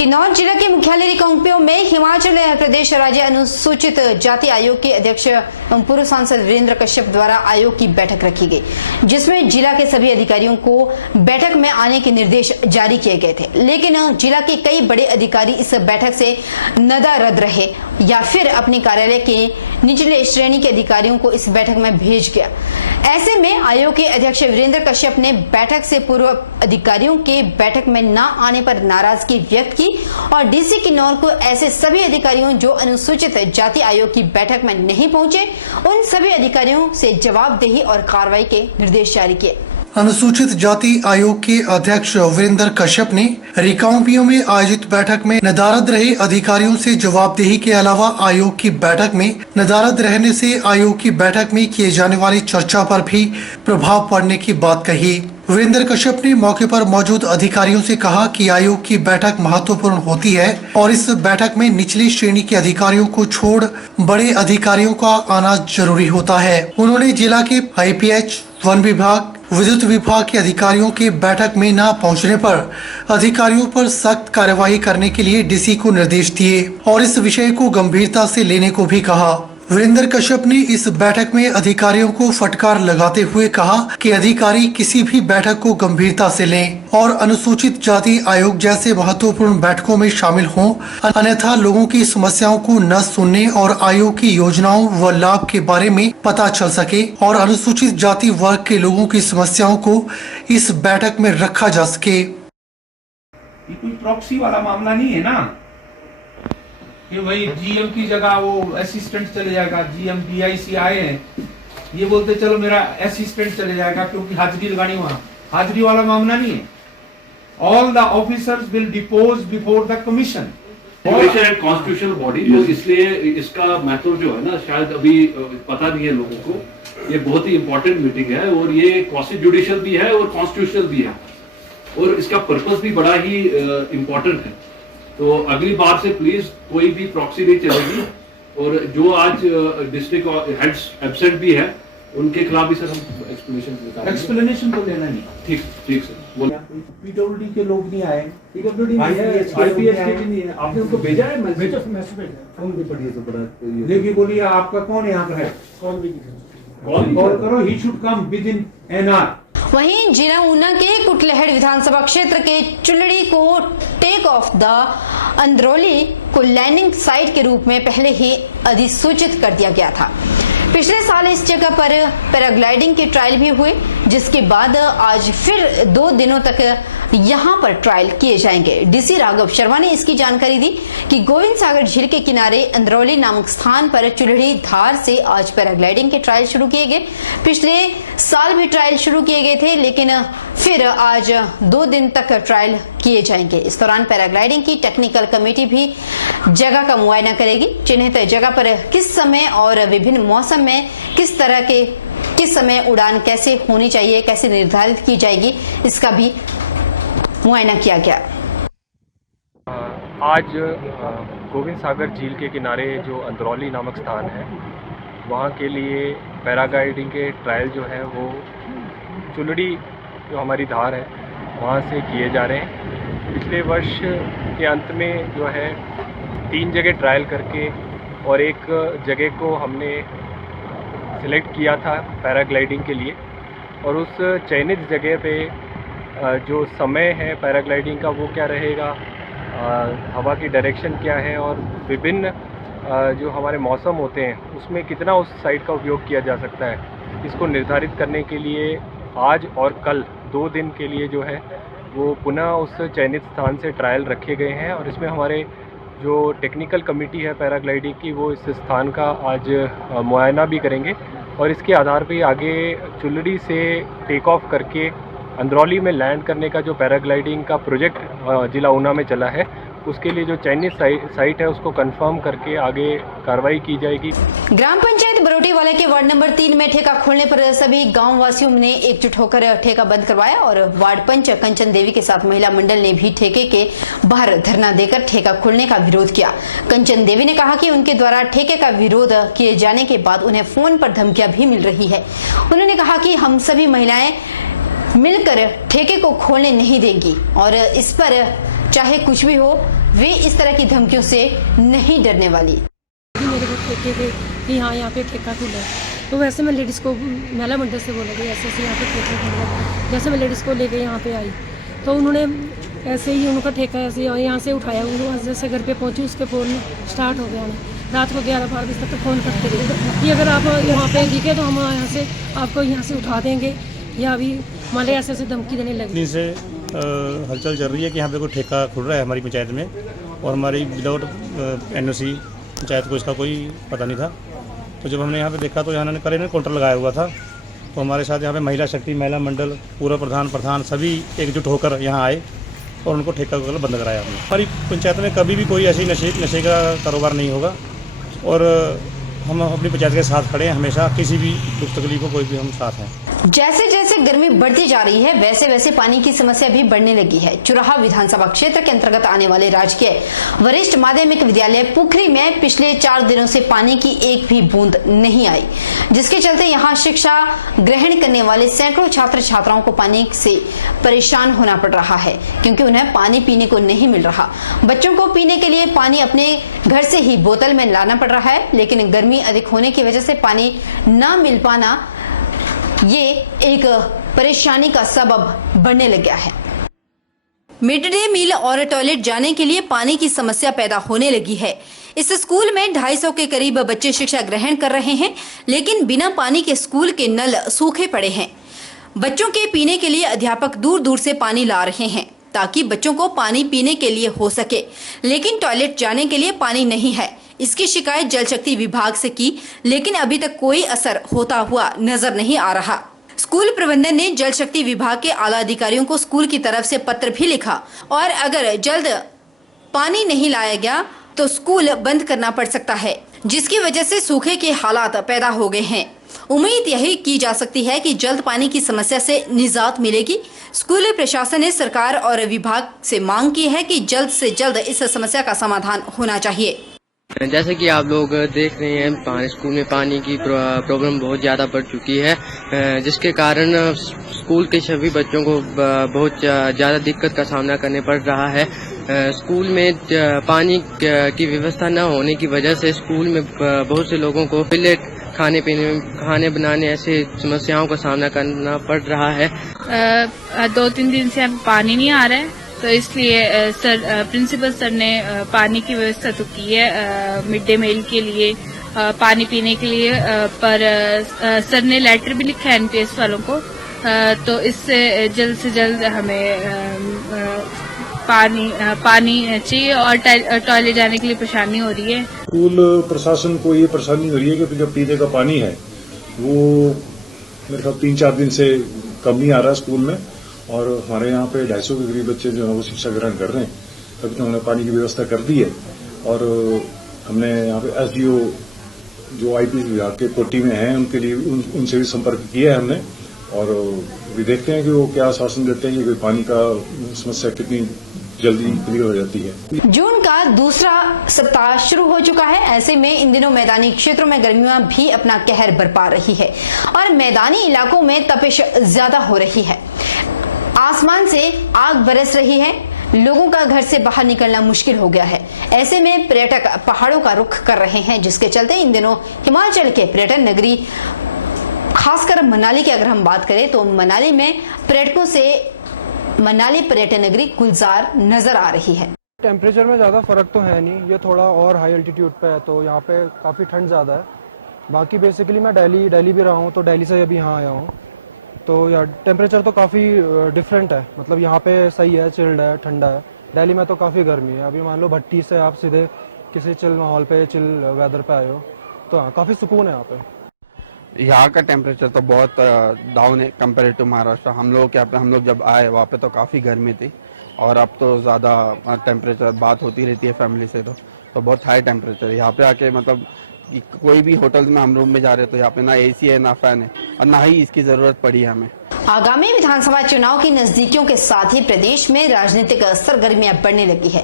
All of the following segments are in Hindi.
किन्नौर जिला के मुख्यालय रिकांगपिओ में हिमाचल प्रदेश राज्य अनुसूचित जाति आयोग के अध्यक्ष पूर्व सांसद वीरेंद्र कश्यप द्वारा आयोग की बैठक रखी गई, जिसमें जिला के सभी अधिकारियों को बैठक में आने के निर्देश जारी किए गए थे। लेकिन जिला के कई बड़े अधिकारी इस बैठक से नदारद रहे या फिर अपने कार्यालय के निचले श्रेणी के अधिकारियों को इस बैठक में भेज गया। ऐसे में आयोग के अध्यक्ष वीरेंद्र कश्यप ने बैठक से पूर्व अधिकारियों के बैठक में न आने पर नाराजगी व्यक्त की और डीसी किन्नौर को ऐसे सभी अधिकारियों जो अनुसूचित जाति आयोग की बैठक में नहीं पहुंचे, उन सभी अधिकारियों से जवाबदेही और कार्रवाई के निर्देश जारी किए। अनुसूचित जाति आयोग के अध्यक्ष वीरेंद्र कश्यप ने रिकांगपिओ में आयोजित बैठक में नदारद रहे अधिकारियों से जवाबदेही के अलावा आयोग की बैठक में नदारद रहने से आयोग की बैठक में किए जाने वाली चर्चा पर भी प्रभाव पड़ने की बात कही। वीरेंद्र कश्यप ने मौके पर मौजूद अधिकारियों से कहा कि आयोग की बैठक महत्वपूर्ण होती है और इस बैठक में निचली श्रेणी के अधिकारियों को छोड़ बड़े अधिकारियों का आना जरूरी होता है। उन्होंने जिला के IPH, वन विभाग, विद्युत विभाग के अधिकारियों के बैठक में न पहुंचने पर अधिकारियों पर सख्त कार्यवाही करने के लिए डीसी को निर्देश दिए और इस विषय को गंभीरता से लेने को भी कहा। वीरेंद्र कश्यप ने इस बैठक में अधिकारियों को फटकार लगाते हुए कहा कि अधिकारी किसी भी बैठक को गंभीरता से लें और अनुसूचित जाति आयोग जैसे महत्वपूर्ण बैठकों में शामिल हों, अन्यथा लोगों की समस्याओं को न सुनने और आयोग की योजनाओं व लाभ के बारे में पता चल सके और अनुसूचित जाति वर्ग के लोगों की समस्याओं को इस बैठक में रखा जा सके। ये कोई प्रॉक्सी वाला मामला नहीं है ना कि वही GM की जगह वो असिस्टेंट चले जाएगा। GM DIC आए हैं, ये बोलते चलो मेरा असिस्टेंट चले जाएगा क्योंकि हाजिरी लगानी वहां। हाजिरी वाला मामला नहीं है। All the officers will depots before the commission. Constitutional body, तो इसलिए इसका मेथड जो है ना, शायद अभी पता नहीं है लोगों को। ये बहुत ही इंपॉर्टेंट मीटिंग है और ये क्वासी जुडिशियल भी है और कॉन्स्टिट्यूशनल भी है और इसका पर्पस भी बड़ा ही इम्पोर्टेंट है। तो अगली बार से प्लीज कोई भी प्रॉक्सी नहीं चलेगी और जो आज डिस्ट्रिक्ट हेड्स एब्सेंट भी है उनके खिलाफ भी सर हम एक्सप्लेनेशन तो देना नहीं। ठीक सर, बोलिए। PWD के लोग नहीं आए, PWD IPS के नहीं है, आपने उनको भेजा है मैसेज? फोन भी पढ़िए तो बड़ा देखिए, बोलिए आपका कौन यहाँ पर है? कॉल करो, he should come with in an hour. वहीं जिला ऊना के कुटलैहड़ विधानसभा क्षेत्र के चुलड़ी को टेक ऑफ द अंदरौली को लैंडिंग साइट के रूप में पहले ही अधिसूचित कर दिया गया था। पिछले साल इस जगह पर पैराग्लाइडिंग के ट्रायल भी हुए, जिसके बाद आज फिर 2 दिनों तक यहां पर ट्रायल किए जाएंगे। डीसी राघव शर्मा ने इसकी जानकारी दी कि गोविंद सागर झील के किनारे अंदरौली नामक स्थान पर चुलड़ी धार से आज पैराग्लाइडिंग के ट्रायल शुरू किए गए। पिछले साल भी ट्रायल शुरू किए गए थे, लेकिन फिर आज 2 दिन तक ट्रायल किए जाएंगे। इस दौरान पैराग्लाइडिंग की टेक्निकल कमेटी भी जगह का मुआयना करेगी। चिन्हित जगह पर किस समय और विभिन्न मौसम में किस समय उड़ान कैसे होनी चाहिए, कैसे निर्धारित की जाएगी, इसका भी मुआयना किया गया। आज गोविंद सागर झील के किनारे जो अंदरौली नामक स्थान है, वहाँ के लिए पैराग्लाइडिंग के ट्रायल जो है वो चुलड़ी जो हमारी धार है वहाँ से किए जा रहे हैं। पिछले वर्ष के अंत में जो है 3 जगह ट्रायल करके और एक जगह को हमने सिलेक्ट किया था पैराग्लाइडिंग के लिए और उस चयनित जगह पे जो समय है पैराग्लाइडिंग का वो क्या रहेगा, हवा की डायरेक्शन क्या है और विभिन्न जो हमारे मौसम होते हैं उसमें कितना उस साइट का उपयोग किया जा सकता है, इसको निर्धारित करने के लिए आज और कल 2 दिन के लिए जो है वो पुनः उस चयनित स्थान से ट्रायल रखे गए हैं और इसमें हमारे जो टेक्निकल कमेटी है पैराग्लाइडिंग की वो इस स्थान का आज मुआयना भी करेंगे और इसके आधार पर आगे चुलड़ी से टेक ऑफ करके अंदरौली में लैंड करने का जो पैराग्लाइडिंग का प्रोजेक्ट जिला ऊना में चला है उसके लिए जो चयनित साइट है उसको कंफर्म करके आगे कार्रवाई की जाएगी। ग्राम पंचायत बरोटीवाला के वार्ड नंबर 3 में ठेका खोलने पर सभी गांव वासियों ने एकजुट होकर ठेका बंद करवाया और वार्ड पंच कंचन देवी के साथ महिला मंडल ने भी ठेके के बाहर धरना देकर ठेका खोलने का विरोध किया। कंचन देवी ने कहा कि उनके द्वारा ठेके का विरोध किए जाने के बाद उन्हें फोन पर धमकियां भी मिल रही है। उन्होंने कहा कि हम सभी महिलाएं मिलकर ठेके को खोलने नहीं देंगी और इस पर चाहे कुछ भी हो वे इस तरह की धमकियों से नहीं डरने वाली। मेरे को ठेके पे कि हाँ यहाँ पे ठेका खुला है, तो वैसे मैं लेडीज़ को मेला मंडल से बोला कि ऐसे ऐसे यहाँ पे ठेका खुला है। जैसे मैं लेडीज़ को लेके यहाँ पे आई तो उन्होंने ऐसे ही उनका ठेका ऐसे यहाँ से उठाया, उन्होंने जैसे घर पे पहुँची उसके फ़ोन स्टार्ट हो गया। रात को 11-12 बजे तक फ़ोन करते रहे कि अगर आप यहाँ पे दिखे तो हम यहाँ से आपको यहाँ से उठा देंगे, या अभी हमारे ऐसे ऐसे धमकी देने लगी। से हलचल चल रही है कि यहाँ पे कोई ठेका खुल रहा है हमारी पंचायत में, और हमारी विदाउट एनओसी पंचायत को इसका कोई पता नहीं था। तो जब हमने यहाँ पे देखा तो यहाँ ने काउंटर लगाया हुआ था, तो हमारे साथ यहाँ पे महिला शक्ति, महिला मंडल, पूरा प्रधान सभी एकजुट होकर यहाँ आए और उनको ठेका बंद कराया हमने। हमारी पंचायत में कभी भी कोई ऐसी नशे का कारोबार नहीं होगा और हम अपनी पंचायत के साथ खड़े हैं हमेशा, किसी भी दुख तकलीफ को कोई भी हम साथ हैं। जैसे जैसे गर्मी बढ़ती जा रही है वैसे वैसे पानी की समस्या भी बढ़ने लगी है। चुराहा विधानसभा क्षेत्र के अंतर्गत आने वाले राजकीय वरिष्ठ माध्यमिक विद्यालय पुखरी में पिछले 4 दिनों से पानी की एक भी बूंद नहीं आई, जिसके चलते यहां शिक्षा ग्रहण करने वाले सैकड़ों छात्र छात्राओं को पानी से परेशान होना पड़ रहा है, क्योंकि उन्हें पानी पीने को नहीं मिल रहा। बच्चों को पीने के लिए पानी अपने घर से ही बोतल में लाना पड़ रहा है, लेकिन गर्मी अधिक होने की वजह से पानी न मिल पाना ये एक परेशानी का सबब बनने लग गया है। मिड डे मील और टॉयलेट जाने के लिए पानी की समस्या पैदा होने लगी है। इस स्कूल में 250 के करीब बच्चे शिक्षा ग्रहण कर रहे हैं, लेकिन बिना पानी के स्कूल के नल सूखे पड़े हैं। बच्चों के पीने के लिए अध्यापक दूर दूर से पानी ला रहे हैं ताकि बच्चों को पानी पीने के लिए हो सके, लेकिन टॉयलेट जाने के लिए पानी नहीं है। इसकी शिकायत जल शक्ति विभाग से की, लेकिन अभी तक कोई असर होता हुआ नजर नहीं आ रहा। स्कूल प्रबंधन ने जल शक्ति विभाग के आला अधिकारियों को स्कूल की तरफ से पत्र भी लिखा और अगर जल्द पानी नहीं लाया गया तो स्कूल बंद करना पड़ सकता है, जिसकी वजह से सूखे के हालात पैदा हो गए हैं। उम्मीद यही की जा सकती है कि जल्द पानी की समस्या से निजात मिलेगी। स्कूल प्रशासन ने सरकार और विभाग से मांग की है कि जल्द से जल्द इस समस्या का समाधान होना चाहिए। जैसे कि आप लोग देख रहे हैं स्कूल में पानी की प्रॉब्लम बहुत ज़्यादा बढ़ चुकी है, जिसके कारण स्कूल के सभी बच्चों को बहुत ज़्यादा दिक्कत का सामना करने पड़ रहा है। स्कूल में पानी की व्यवस्था न होने की वजह से स्कूल में बहुत से लोगों को टॉयलेट, खाने बनाने ऐसे समस्याओं का सामना करना पड़ रहा है। 2-3 दिन से पानी नहीं आ रहा है, तो इसलिए प्रिंसिपल सर ने पानी की व्यवस्था तो की है मिड डे मील के लिए, पानी पीने के लिए, पर सर ने लेटर भी लिखा है एनपीएस वालों को, तो इससे जल्द से जल्द हमें पानी चाहिए और टॉयलेट जाने के लिए परेशानी हो रही है। स्कूल प्रशासन को ये परेशानी हो रही है कि जो पीने का पानी है वो मेरे ख्याल 3-4 दिन से कम नहीं आ रहा है स्कूल में, और हमारे यहाँ पे 250 के करीब बच्चे जो है वो शिक्षा ग्रहण कर रहे हैं। अभी तो हमने पानी की व्यवस्था कर दी है और हमने यहाँ पे एसडीओ जो आईपीएस विभाग के कोटी में हैं उनके लिए उनसे भी संपर्क किया है हमने, और भी देखते हैं कि वो क्या आश्वासन देते हैं कि पानी का समस्या कितनी जल्दी क्लियर हो जाती है। जून का दूसरा सप्ताह शुरू हो चुका है। ऐसे में इन दिनों मैदानी क्षेत्रों में गर्मियां भी अपना कहर बरपा रही है और मैदानी इलाकों में तपिश ज्यादा हो रही है। आसमान से आग बरस रही है, लोगों का घर से बाहर निकलना मुश्किल हो गया है। ऐसे में पर्यटक पहाड़ों का रुख कर रहे हैं, जिसके चलते इन दिनों हिमाचल के पर्यटन नगरी खासकर मनाली की अगर हम बात करें तो मनाली में पर्यटकों से मनाली पर्यटन नगरी गुलजार नजर आ रही है। टेम्परेचर में ज़्यादा फर्क तो है नहीं, ये थोड़ा और हाई एल्टीट्यूड पे है तो यहाँ पे काफ़ी ठंड ज़्यादा है। बाकी बेसिकली मैं दिल्ली भी रहा हूँ, तो दिल्ली से अभी यहाँ आया हूँ, तो यार टेम्परेचर तो काफ़ी डिफरेंट है। मतलब यहाँ पे सही है, चिल्ड है, ठंडा है। दिल्ली में तो काफ़ी गर्मी है। अभी मान लो भट्टी से आप सीधे किसी चिल माहौल पे, चिल वेदर पे आए हो, तो हाँ काफ़ी सुकून है यहाँ पे। यहाँ का टेम्परेचर तो बहुत डाउन है कंपेयर टू महाराष्ट्र। हम लोग जब आए वहाँ पे तो काफ़ी गर्मी थी, और अब तो ज़्यादा टेम्परेचर, बात होती रहती है फैमिली से, तो बहुत हाई टेम्परेचर। यहाँ पे आके मतलब कोई भी होटल में हम रूम में जा रहे हैं तो यहाँ पे ना एसी है ना फैन है, और ना ही इसकी ज़रूरत पड़ी हमें। आगामी विधानसभा चुनाव की नजदीकियों के साथ ही प्रदेश में राजनीतिक सरगर्मियां बढ़ने लगी है।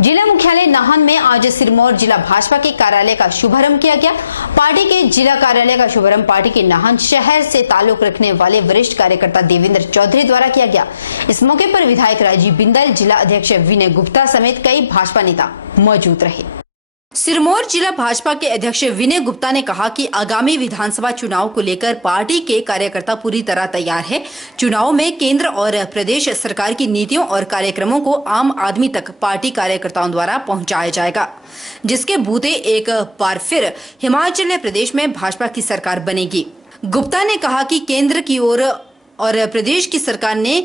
जिला मुख्यालय नाहन में आज सिरमौर जिला भाजपा के कार्यालय का शुभारंभ किया गया। पार्टी के जिला कार्यालय का शुभारंभ पार्टी के नाहन शहर से ताल्लुक रखने वाले वरिष्ठ कार्यकर्ता देवेंद्र चौधरी द्वारा किया गया। इस मौके पर विधायक राजीव बिंदल, जिला अध्यक्ष विनय गुप्ता समेत कई भाजपा नेता मौजूद रहे। सिरमौर जिला भाजपा के अध्यक्ष विनय गुप्ता ने कहा कि आगामी विधानसभा चुनाव को लेकर पार्टी के कार्यकर्ता पूरी तरह तैयार है। चुनाव में केंद्र और प्रदेश सरकार की नीतियों और कार्यक्रमों को आम आदमी तक पार्टी कार्यकर्ताओं द्वारा पहुंचाया जाएगा, जिसके बूते एक बार फिर हिमाचल प्रदेश में भाजपा की सरकार बनेगी। गुप्ता ने कहा कि केंद्र की ओर और प्रदेश की सरकार ने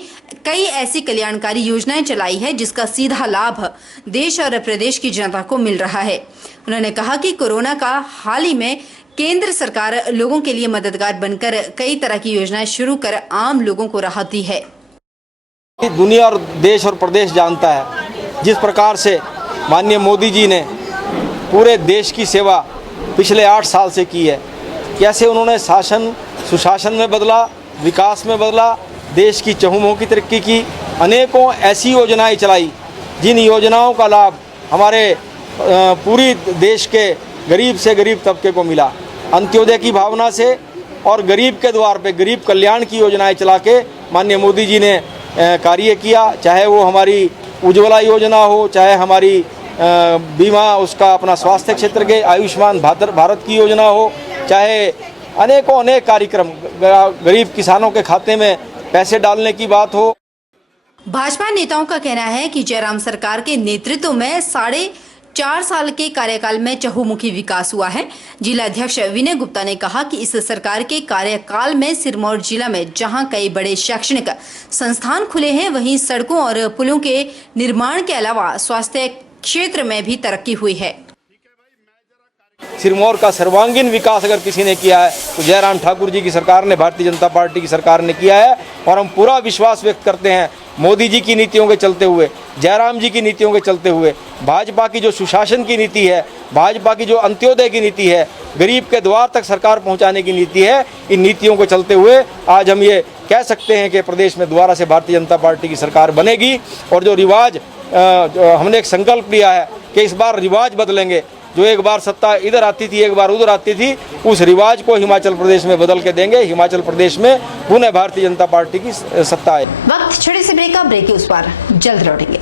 कई ऐसी कल्याणकारी योजनाएं चलाई है जिसका सीधा लाभ देश और प्रदेश की जनता को मिल रहा है। उन्होंने कहा कि कोरोना का हाल ही में केंद्र सरकार लोगों के लिए मददगार बनकर कई तरह की योजनाएं शुरू कर आम लोगों को राहत दी है। दुनिया और देश और प्रदेश जानता है जिस प्रकार से माननीय मोदी जी ने पूरे देश की सेवा पिछले 8 साल से की है, कैसे उन्होंने शासन सुशासन में बदला, विकास में बदला, देश की चहुमुखी तरक्की की, अनेकों ऐसी योजनाएं चलाई जिन योजनाओं का लाभ हमारे पूरी देश के गरीब से गरीब तबके को मिला। अंत्योदय की भावना से और गरीब के द्वार पे गरीब कल्याण की योजनाएं चला के माननीय मोदी जी ने कार्य किया, चाहे वो हमारी उज्ज्वला योजना हो, चाहे हमारी बीमा उसका अपना स्वास्थ्य क्षेत्र के आयुष्मान भारत की योजना हो, चाहे अनेक कार्यक्रम गरीब किसानों के खाते में पैसे डालने की बात हो। भाजपा नेताओं का कहना है कि जयराम सरकार के नेतृत्व में 4.5 साल के कार्यकाल में चहुमुखी विकास हुआ है। जिला अध्यक्ष विनय गुप्ता ने कहा कि इस सरकार के कार्यकाल में सिरमौर जिला में जहां कई बड़े शैक्षणिक संस्थान खुले हैं, वहीं सड़कों और पुलों के निर्माण के अलावा स्वास्थ्य क्षेत्र में भी तरक्की हुई है। सिरमौर का सर्वांगीण विकास अगर किसी ने किया है तो जयराम ठाकुर जी की सरकार ने, भारतीय जनता पार्टी की सरकार ने किया है। और हम पूरा विश्वास व्यक्त करते हैं मोदी जी की नीतियों के चलते हुए, जयराम जी की नीतियों के चलते हुए, भाजपा की जो सुशासन की नीति है, भाजपा की जो अंत्योदय की नीति है, गरीब के द्वार तक सरकार पहुंचाने की नीति है, इन नीतियों को चलते हुए आज हम ये कह सकते हैं कि प्रदेश में दोबारा से भारतीय जनता पार्टी की सरकार बनेगी। और जो रिवाज हमने एक संकल्प लिया है कि इस बार रिवाज बदलेंगे, जो एक बार सत्ता इधर आती थी एक बार उधर आती थी, उस रिवाज को हिमाचल प्रदेश में बदल के देंगे। हिमाचल प्रदेश में पुनः भारतीय जनता पार्टी की सत्ता है। वक्त छोटे से ब्रेक का, ब्रेक के उस पार जल्द लौटेंगे।